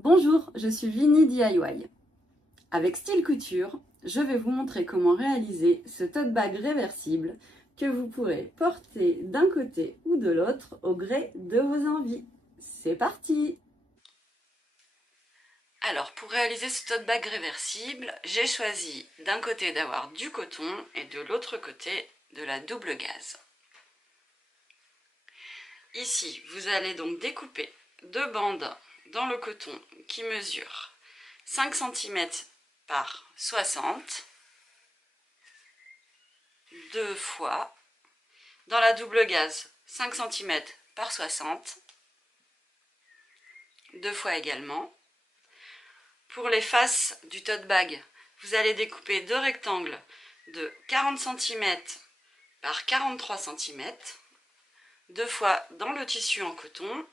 Bonjour, je suis Vinnie DIY. Avec Style Couture, je vais vous montrer comment réaliser ce tote bag réversible que vous pourrez porter d'un côté ou de l'autre au gré de vos envies. C'est parti! Alors, pour réaliser ce tote bag réversible, j'ai choisi d'un côté d'avoir du coton et de l'autre côté de la double gaze. Ici, vous allez donc découper deux bandes dans le coton qui mesurent 5 cm par 60, deux fois, dans la double gaze 5 cm par 60, deux fois également. Pour les faces du tote bag, vous allez découper deux rectangles de 40 cm par 43 cm, deux fois dans le tissu en coton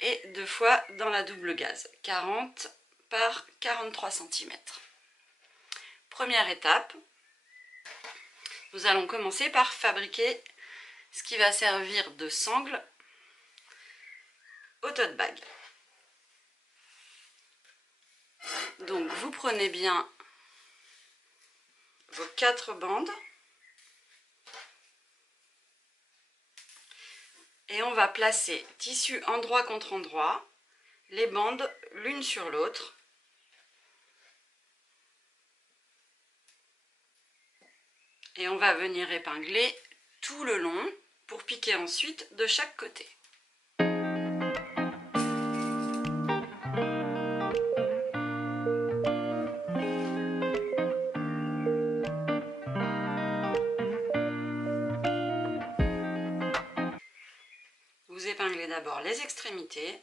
et deux fois dans la double gaze, 40 par 43 cm. Première étape, nous allons commencer par fabriquer ce qui va servir de sangle au tote bag. Donc vous prenez bien vos 4 bandes et on va placer tissu endroit contre endroit, les bandes l'une sur l'autre. Et on va venir épingler tout le long pour piquer ensuite de chaque côté. Vous épinglez d'abord les extrémités.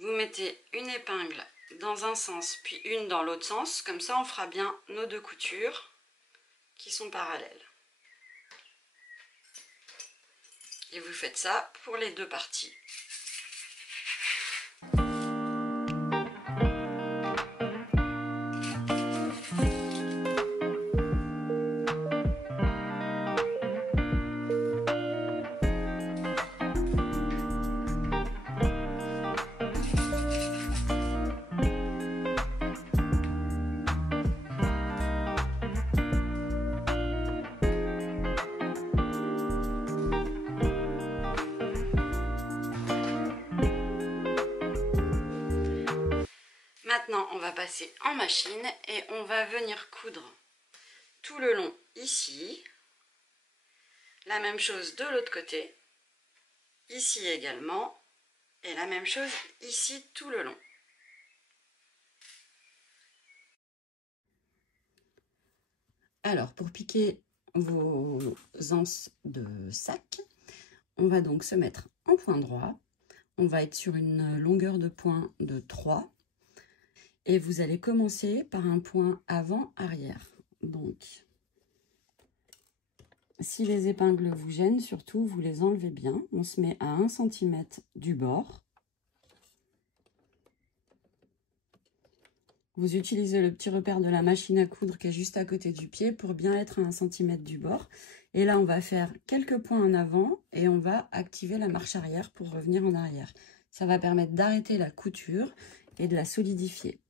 Vous mettez une épingle dans un sens puis une dans l'autre sens, comme ça on fera bien nos deux coutures qui sont parallèles. Et vous faites ça pour les deux parties. Maintenant, on va passer en machine et on va venir coudre tout le long ici. La même chose de l'autre côté, ici également, et la même chose ici tout le long. Alors, pour piquer vos anses de sac, on va donc se mettre en point droit. On va être sur une longueur de point de 3. Et vous allez commencer par un point avant-arrière. Donc, si les épingles vous gênent, surtout, vous les enlevez bien. On se met à 1 cm du bord. Vous utilisez le petit repère de la machine à coudre qui est juste à côté du pied pour bien être à 1 cm du bord. Et là, on va faire quelques points en avant et on va activer la marche arrière pour revenir en arrière. Ça va permettre d'arrêter la couture et de la solidifier.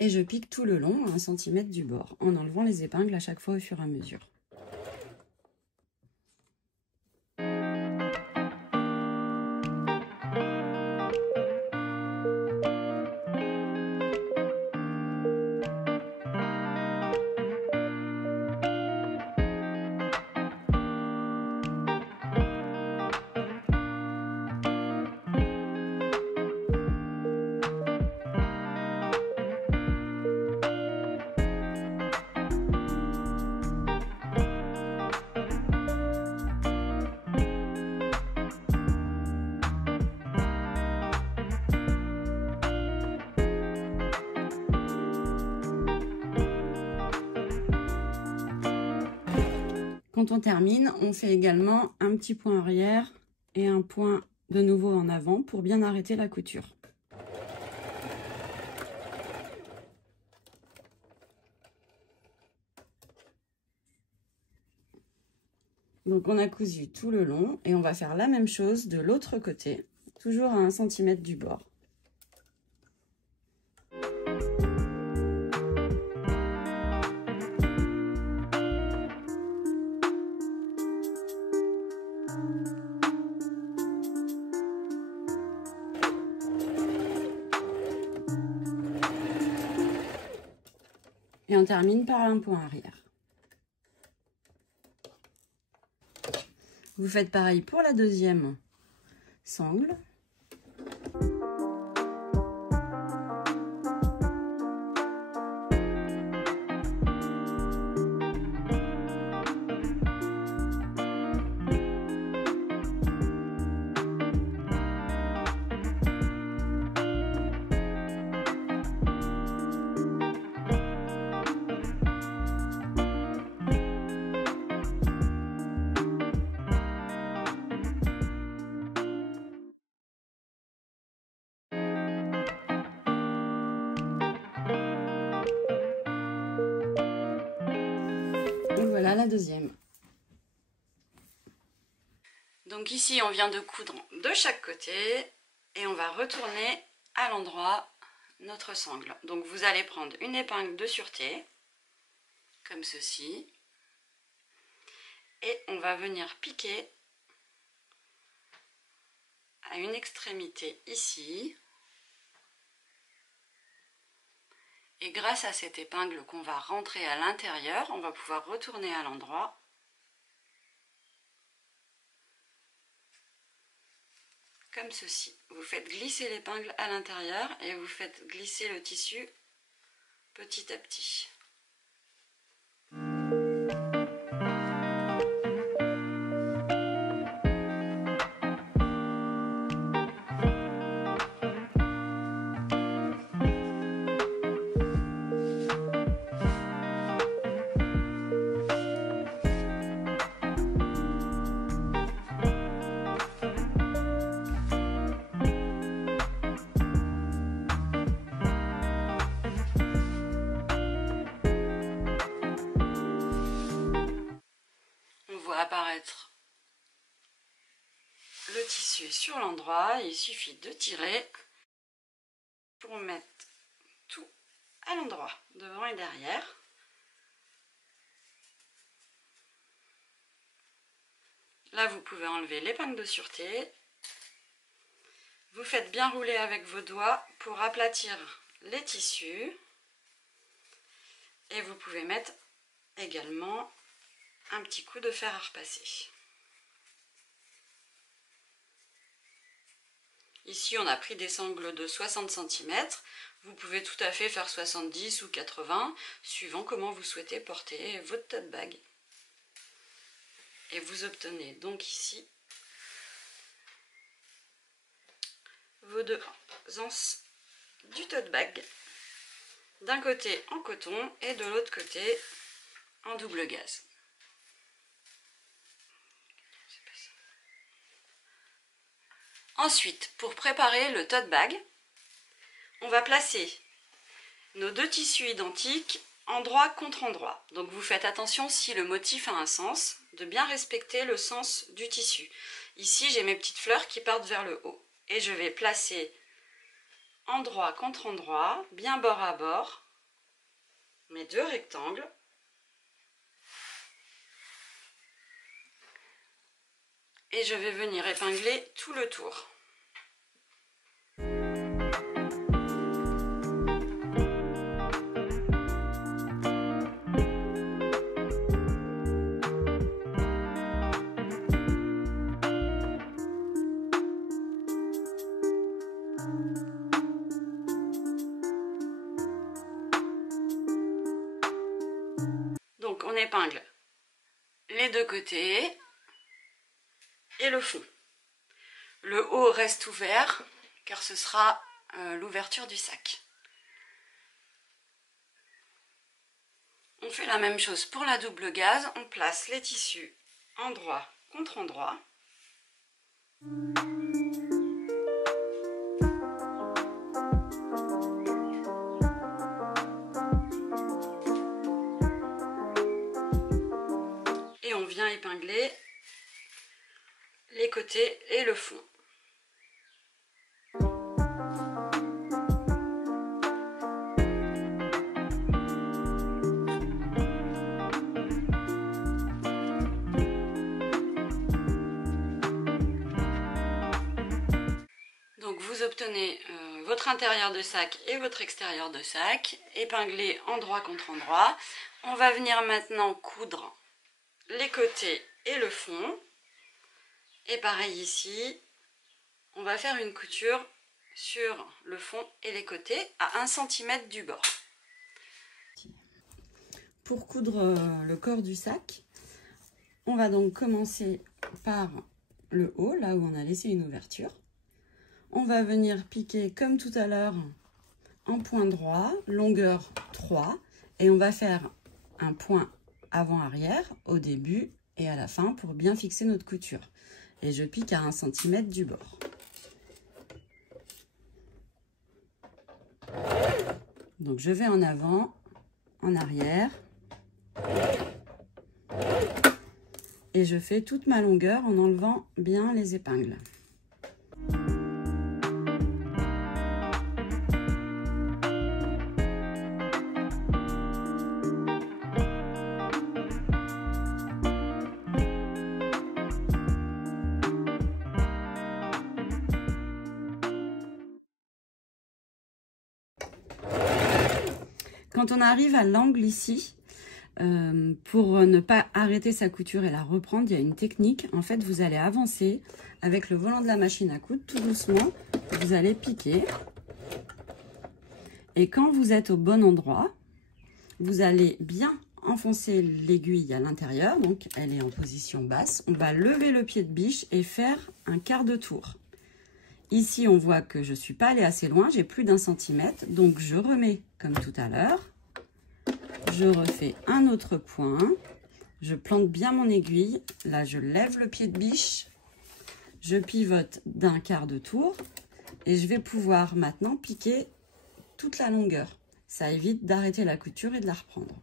Et je pique tout le long à 1 cm du bord, en enlevant les épingles à chaque fois au fur et à mesure. Quand on termine, on fait également un petit point arrière et un point de nouveau en avant pour bien arrêter la couture. Donc on a cousu tout le long et on va faire la même chose de l'autre côté, toujours à 1 cm du bord. Et on termine par un point arrière. Vous faites pareil pour la deuxième sangle. Et voilà la deuxième. Donc ici on vient de coudre de chaque côté et on va retourner à l'endroit notre sangle. Donc vous allez prendre une épingle de sûreté, comme ceci, et on va venir piquer à une extrémité ici. Et grâce à cette épingle qu'on va rentrer à l'intérieur, on va pouvoir retourner à l'endroit. Comme ceci. Vous faites glisser l'épingle à l'intérieur et vous faites glisser le tissu petit à petit. Apparaître le tissu sur l'endroit, il suffit de tirer pour mettre tout à l'endroit, devant et derrière. Là vous pouvez enlever l'épingle de sûreté, vous faites bien rouler avec vos doigts pour aplatir les tissus et vous pouvez mettre également un petit coup de fer à repasser. Ici on a pris des sangles de 60 cm, vous pouvez tout à fait faire 70 ou 80 suivant comment vous souhaitez porter votre tote bag. Et vous obtenez donc ici vos deux anses du tote bag, d'un côté en coton et de l'autre côté en double gaze. Ensuite, pour préparer le tote bag, on va placer nos deux tissus identiques endroit contre endroit. Donc vous faites attention, si le motif a un sens, de bien respecter le sens du tissu. Ici, j'ai mes petites fleurs qui partent vers le haut. Et je vais placer endroit contre endroit, bien bord à bord, mes deux rectangles. Et je vais venir épingler tout le tour. Donc on épingle les deux côtés et le fond. Le haut reste ouvert car ce sera l'ouverture du sac. On fait la même chose pour la double gaze, on place les tissus endroit contre endroit. Et on vient épingler les côtés et le fond. Donc vous obtenez votre intérieur de sac et votre extérieur de sac, épinglés endroit contre endroit. On va venir maintenant coudre les côtés et le fond. Et pareil ici, on va faire une couture sur le fond et les côtés à 1 cm du bord. Pour coudre le corps du sac, on va donc commencer par le haut, là où on a laissé une ouverture. On va venir piquer comme tout à l'heure en point droit, longueur 3, et on va faire un point avant-arrière au début et à la fin pour bien fixer notre couture. Et je pique à 1 cm du bord. Donc je vais en avant, en arrière, et je fais toute ma longueur en enlevant bien les épingles. Quand on arrive à l'angle ici, pour ne pas arrêter sa couture et la reprendre, il y a une technique. En fait, vous allez avancer avec le volant de la machine à coudre, tout doucement. Vous allez piquer. Et quand vous êtes au bon endroit, vous allez bien enfoncer l'aiguille à l'intérieur. Donc, elle est en position basse. On va lever le pied de biche et faire un quart de tour. Ici, on voit que je ne suis pas allée assez loin, j'ai plus d'1 centimètre, donc je remets comme tout à l'heure. Je refais un autre point, je plante bien mon aiguille, là je lève le pied de biche, je pivote d'un quart de tour et je vais pouvoir maintenant piquer toute la longueur. Ça évite d'arrêter la couture et de la reprendre.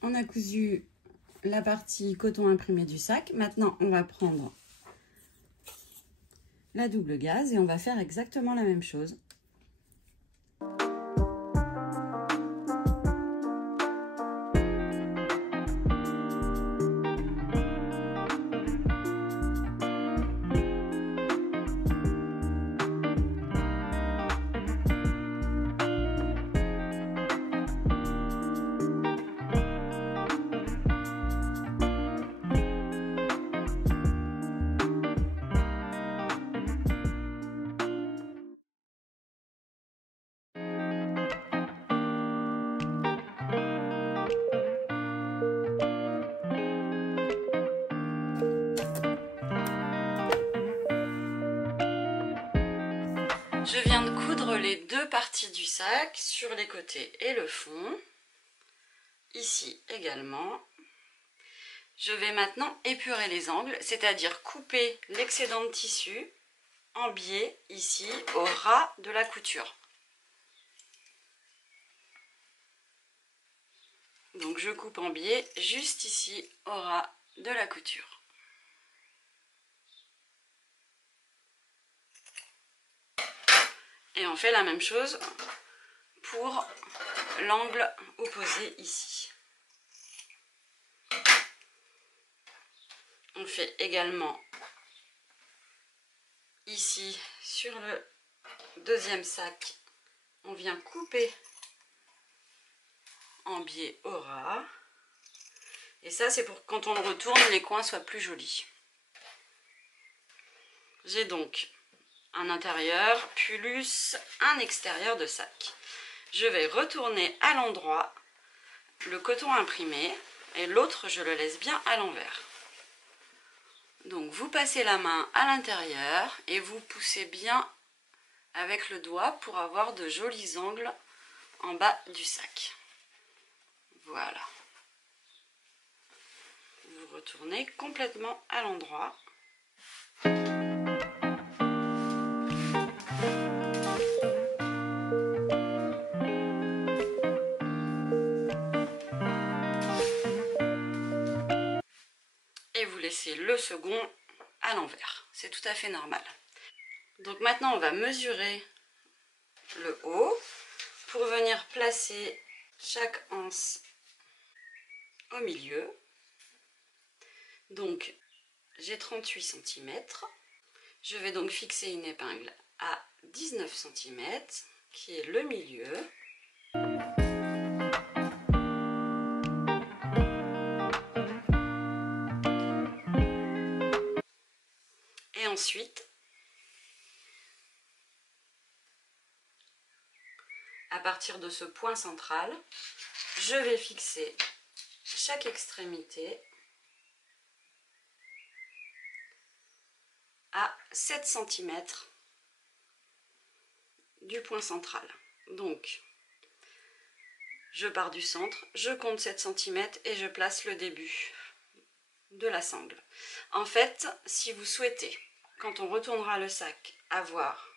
On a cousu la partie coton imprimé du sac. Maintenant, on va prendre la double gaze et on va faire exactement la même chose. Je viens de coudre les deux parties du sac sur les côtés et le fond. Ici également. Je vais maintenant épurer les angles, c'est-à-dire couper l'excédent de tissu en biais ici au ras de la couture. Donc je coupe en biais juste ici au ras de la couture. Et on fait la même chose pour l'angle opposé ici. On fait également ici sur le deuxième sac, on vient couper en biais au ras. Et ça, c'est pour quand on le retourne, les coins soient plus jolis. J'ai donc un intérieur plus un extérieur de sac. Je vais retourner à l'endroit le coton imprimé et l'autre, je le laisse bien à l'envers. Donc, vous passez la main à l'intérieur et vous poussez bien avec le doigt pour avoir de jolis angles en bas du sac. Voilà. Vous retournez complètement à l'endroit. Et vous laissez le second à l'envers. C'est tout à fait normal. Donc maintenant, on va mesurer le haut pour venir placer chaque anse au milieu. Donc, j'ai 38 cm. Je vais donc fixer une épingle à 19 cm, qui est le milieu. Et ensuite, à partir de ce point central, je vais fixer chaque extrémité à 7 cm du point central. Donc, je pars du centre, je compte 7 cm et je place le début de la sangle. En fait, si vous souhaitez, quand on retournera le sac, avoir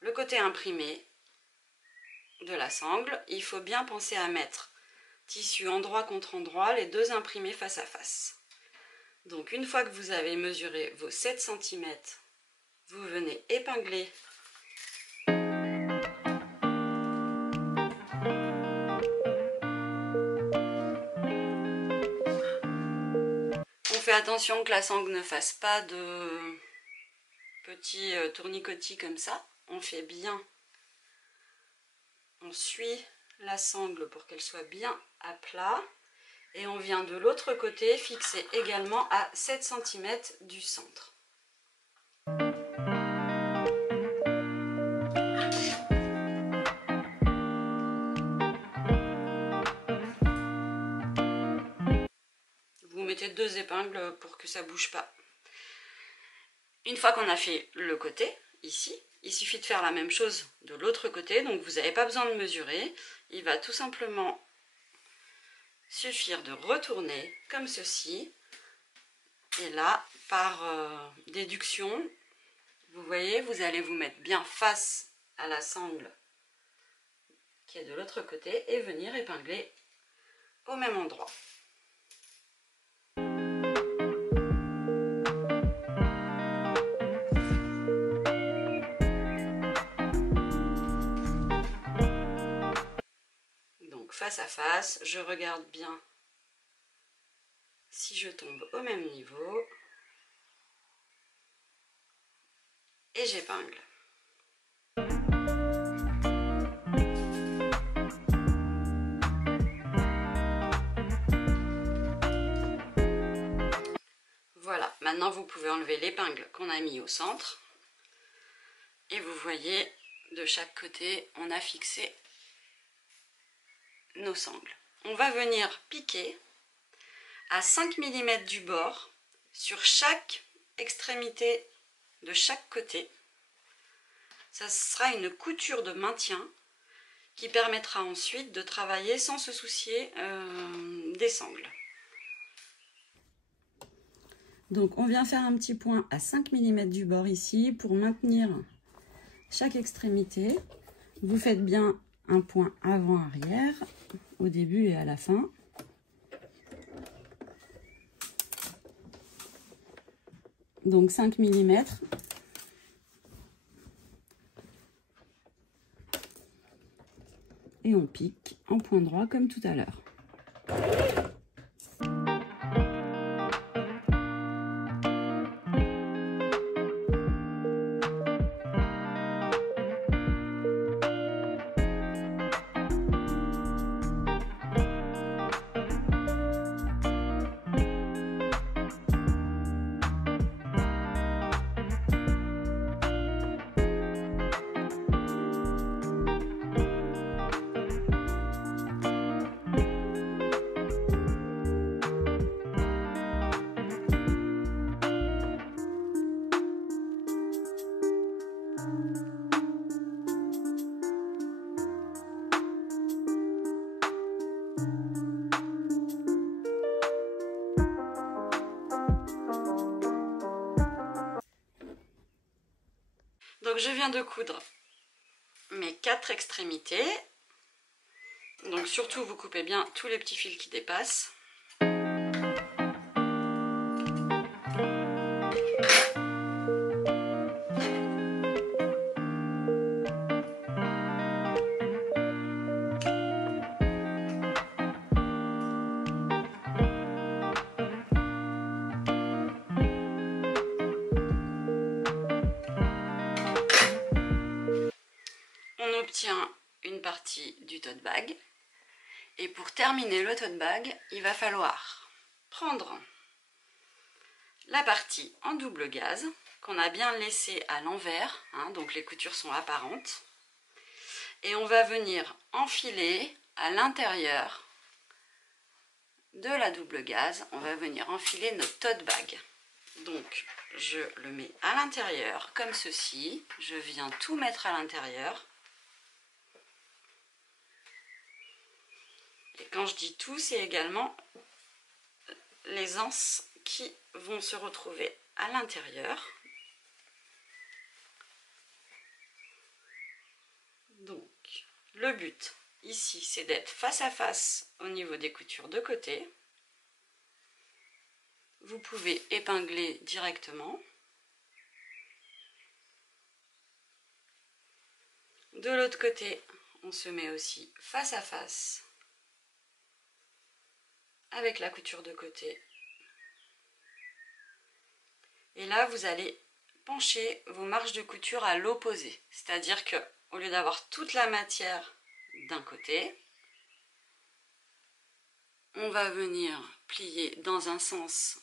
le côté imprimé de la sangle, il faut bien penser à mettre tissu endroit contre endroit, les deux imprimés face à face. Donc une fois que vous avez mesuré vos 7 cm, vous venez épingler on fait attention que la sangle ne fasse pas de petits tournicotis comme ça. On fait bien, on suit la sangle pour qu'elle soit bien à plat. Et on vient de l'autre côté fixer également à 7 cm du centre. Vous mettez 2 épingles pour que ça ne bouge pas. Une fois qu'on a fait le côté, ici, il suffit de faire la même chose de l'autre côté. Donc vous n'avez pas besoin de mesurer. Il va tout simplement suffire de retourner comme ceci. Et là, par déduction, vous voyez, vous allez vous mettre bien face à la sangle qui est de l'autre côté et venir épingler au même endroit. Donc face à face, je regarde bien si je tombe au même niveau et j'épingle. Voilà, maintenant vous pouvez enlever l'épingle qu'on a mis au centre. Et vous voyez, de chaque côté, on a fixé nos sangles. On va venir piquer à 5 mm du bord sur chaque extrémité de chaque côté. Ça sera une couture de maintien qui permettra ensuite de travailler sans se soucier des sangles. Donc on vient faire un petit point à 5 mm du bord ici pour maintenir chaque extrémité. Vous faites bien un point avant-arrière au début et à la fin. Donc 5 mm. et on pique en point droit comme tout à l'heure. Donc je viens de coudre mes 4 extrémités. Donc surtout vous coupez bien tous les petits fils qui dépassent. On obtient une partie du tote bag. Et pour terminer le tote bag, il va falloir prendre la partie en double gaze qu'on a bien laissée à l'envers, hein, donc les coutures sont apparentes. Et on va venir enfiler à l'intérieur de la double gaze, on va venir enfiler notre tote bag. Donc je le mets à l'intérieur comme ceci, je viens tout mettre à l'intérieur. Et quand je dis tout, c'est également les anses qui vont se retrouver à l'intérieur. Donc, le but ici, c'est d'être face à face au niveau des coutures de côté. Vous pouvez épingler directement. De l'autre côté, on se met aussi face à face avec la couture de côté. Et là, vous allez pencher vos marges de couture à l'opposé. C'est-à-dire que au lieu d'avoir toute la matière d'un côté, on va venir plier dans un sens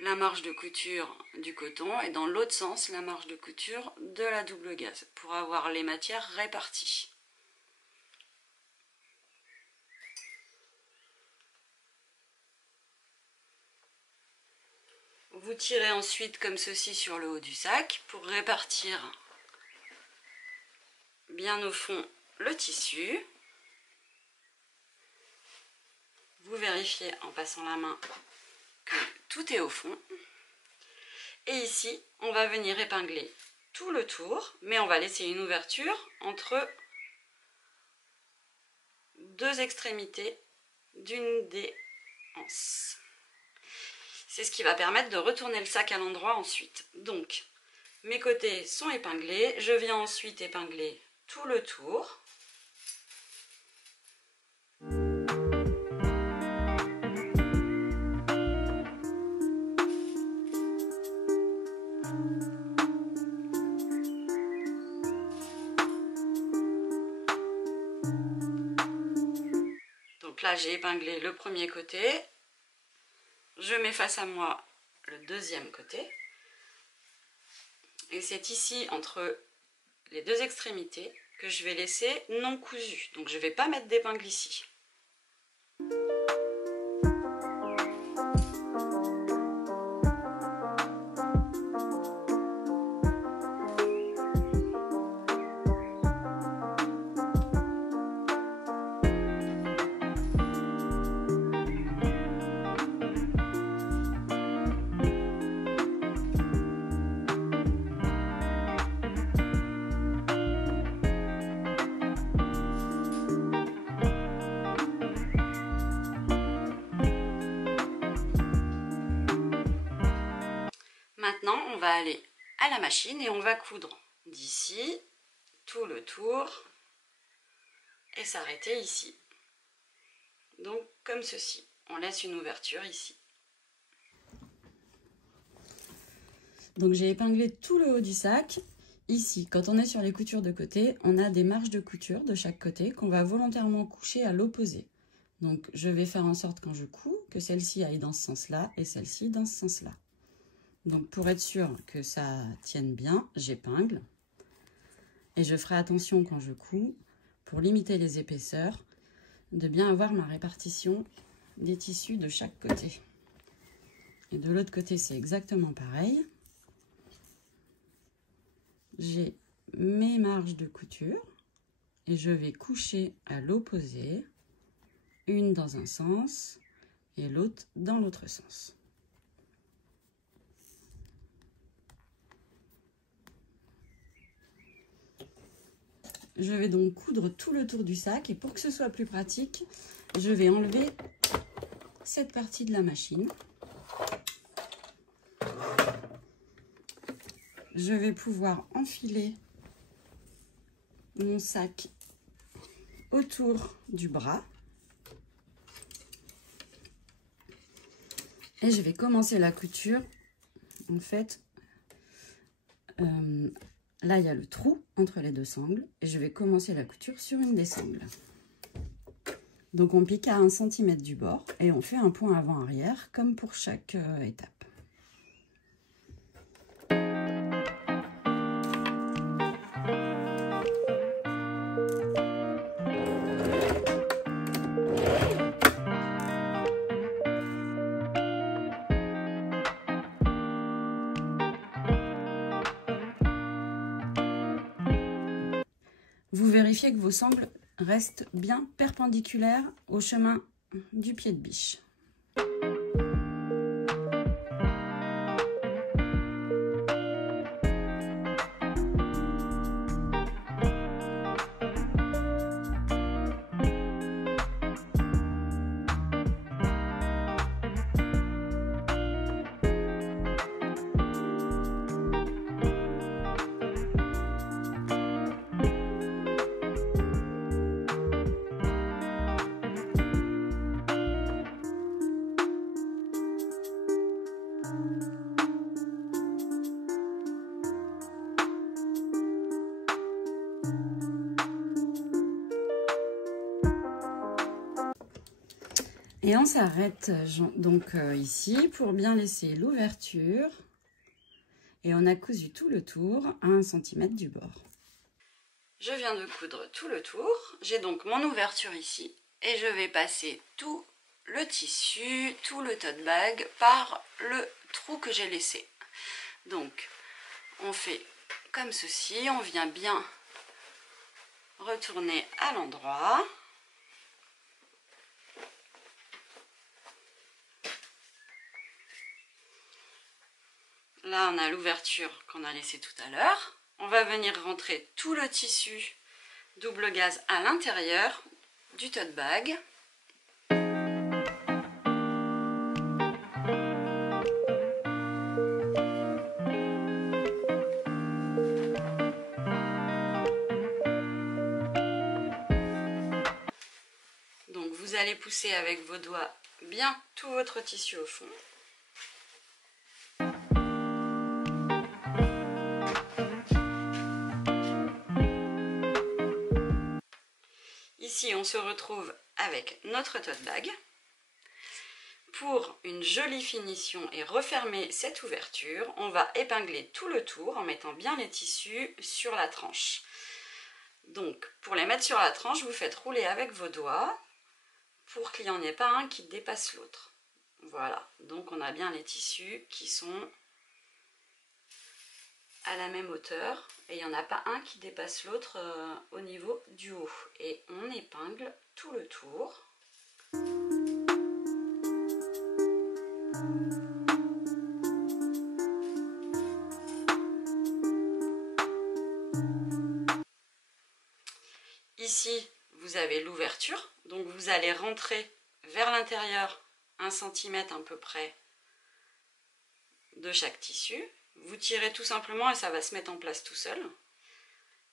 la marge de couture du coton et dans l'autre sens la marge de couture de la double gaze pour avoir les matières réparties. Vous tirez ensuite comme ceci sur le haut du sac pour répartir bien au fond le tissu. Vous vérifiez en passant la main que tout est au fond. Et ici, on va venir épingler tout le tour, mais on va laisser une ouverture entre deux extrémités d'une des anses. C'est ce qui va permettre de retourner le sac à l'endroit ensuite. Donc, mes côtés sont épinglés. Je viens ensuite épingler tout le tour. Donc là, j'ai épinglé le premier côté. Je mets face à moi le deuxième côté. Et c'est ici, entre les deux extrémités, que je vais laisser non cousu. Donc je ne vais pas mettre d'épingle ici. Maintenant, on va aller à la machine et on va coudre d'ici tout le tour et s'arrêter ici. Donc comme ceci, on laisse une ouverture ici. Donc j'ai épinglé tout le haut du sac. Ici, quand on est sur les coutures de côté, on a des marges de couture de chaque côté qu'on va volontairement coucher à l'opposé. Donc je vais faire en sorte quand je couds que celle-ci aille dans ce sens-là et celle-ci dans ce sens-là. Donc pour être sûr que ça tienne bien, j'épingle. Et je ferai attention quand je couds, pour limiter les épaisseurs, de bien avoir ma répartition des tissus de chaque côté. Et de l'autre côté, c'est exactement pareil. J'ai mes marges de couture et je vais coucher à l'opposé, une dans un sens et l'autre dans l'autre sens. Je vais donc coudre tout le tour du sac et pour que ce soit plus pratique, je vais enlever cette partie de la machine. Je vais pouvoir enfiler mon sac autour du bras. Et je vais commencer la couture. En fait, là, il y a le trou entre les deux sangles. Et je vais commencer la couture sur une des sangles. Donc, on pique à 1 cm du bord. Et on fait un point avant-arrière, comme pour chaque étape. Vous vérifiez que vos sangles restent bien perpendiculaires au chemin du pied de biche. Et on s'arrête donc ici pour bien laisser l'ouverture. Et on a cousu tout le tour à 1 cm du bord. Je viens de coudre tout le tour. J'ai donc mon ouverture ici. Et je vais passer tout le tissu, tout le tote bag par le trou que j'ai laissé. Donc, on fait comme ceci. On vient bien retourner à l'endroit. Là, on a l'ouverture qu'on a laissée tout à l'heure. On va venir rentrer tout le tissu double gaze à l'intérieur du tote bag. Donc, vous allez pousser avec vos doigts bien tout votre tissu au fond. Ici, on se retrouve avec notre tote bag. Pour une jolie finition et refermer cette ouverture, on va épingler tout le tour en mettant bien les tissus sur la tranche. Donc, pour les mettre sur la tranche, vous faites rouler avec vos doigts pour qu'il n'y en ait pas un qui dépasse l'autre. Voilà, donc on a bien les tissus qui sont à la même hauteur et il n'y en a pas un qui dépasse l'autre au niveau du haut. Et on épingle tout le tour. Ici, vous avez l'ouverture, donc vous allez rentrer vers l'intérieur 1 cm à peu près de chaque tissu. Vous tirez tout simplement et ça va se mettre en place tout seul.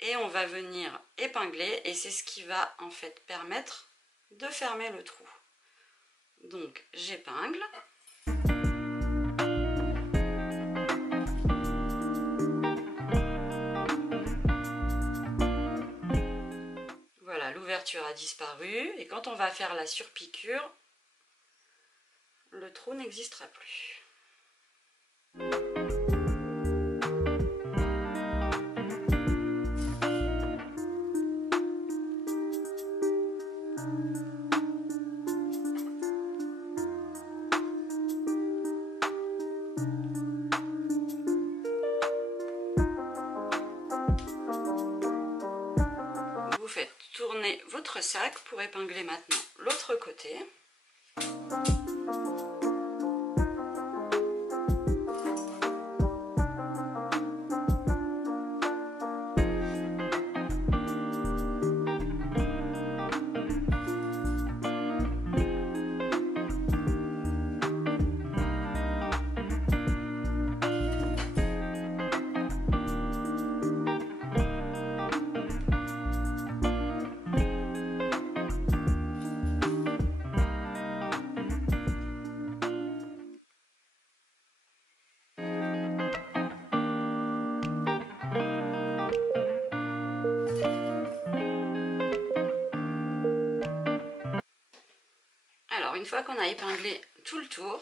et on va venir épingler et c'est ce qui va en fait permettre de fermer le trou. Donc j'épingle. Voilà, l'ouverture a disparu et quand on va faire la surpiqûre, le trou n'existera plus. Vous faites tourner votre sac pour épingler maintenant l'autre côté. Alors, une fois qu'on a épinglé tout le tour,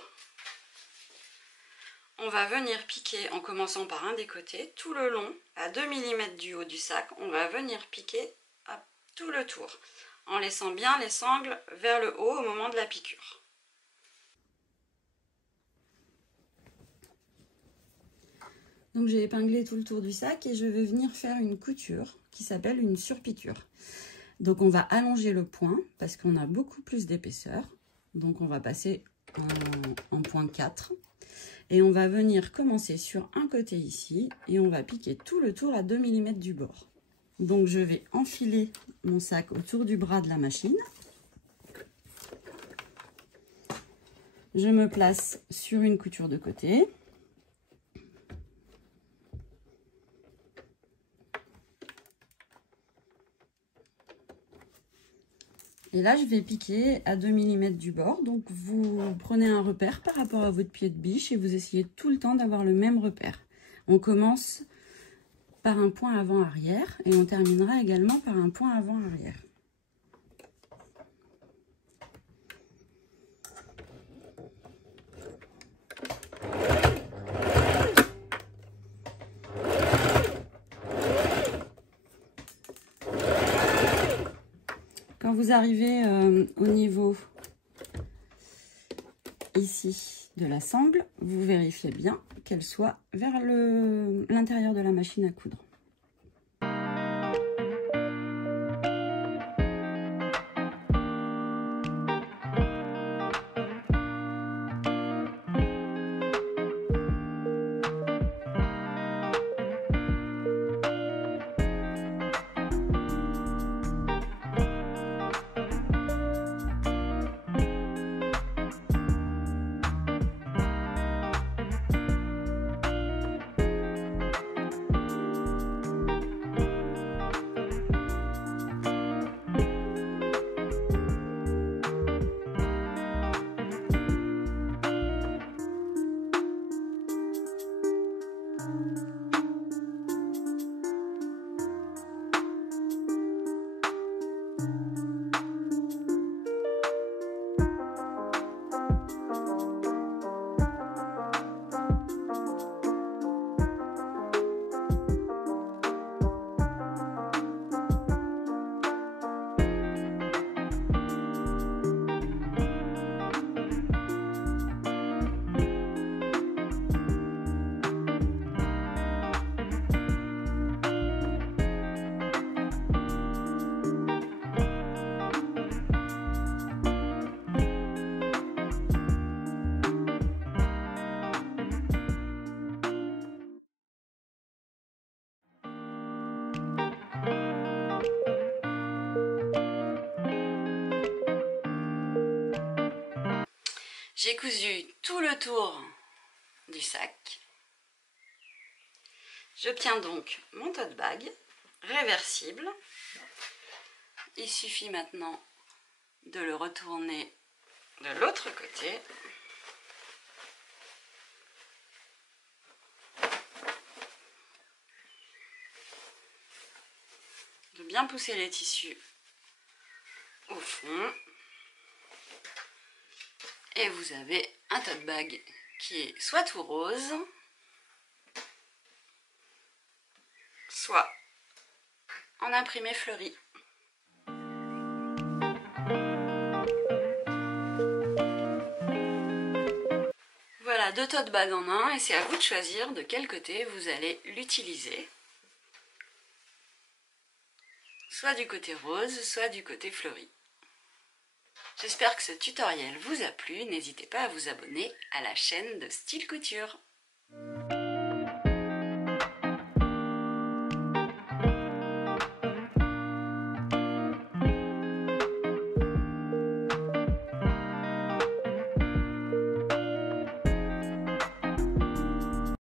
on va venir piquer en commençant par un des côtés, tout le long, à 2 mm du haut du sac, on va venir piquer à tout le tour, en laissant bien les sangles vers le haut au moment de la piqûre. Donc j'ai épinglé tout le tour du sac et je vais venir faire une couture qui s'appelle une surpiqûre. Donc on va allonger le point parce qu'on a beaucoup plus d'épaisseur. Donc on va passer en point 4 et on va venir commencer sur un côté ici et on va piquer tout le tour à 2 mm du bord. Donc je vais enfiler mon sac autour du bras de la machine. Je me place sur une couture de côté. Et là, je vais piquer à 2 mm du bord. Donc, vous prenez un repère par rapport à votre pied de biche et vous essayez tout le temps d'avoir le même repère. On commence par un point avant-arrière et on terminera également par un point avant-arrière. Quand vous arrivez au niveau ici de la sangle, vous vérifiez bien qu'elle soit vers l'intérieur de la machine à coudre. J'ai cousu tout le tour du sac. J'obtiens donc mon tote bag réversible. Il suffit maintenant de le retourner de l'autre côté. De bien pousser les tissus au fond. Et vous avez un tote bag qui est soit tout rose, soit en imprimé fleuri. Voilà, 2 tote bags en un et c'est à vous de choisir de quel côté vous allez l'utiliser. Soit du côté rose, soit du côté fleuri. J'espère que ce tutoriel vous a plu, n'hésitez pas à vous abonner à la chaîne de Style Couture.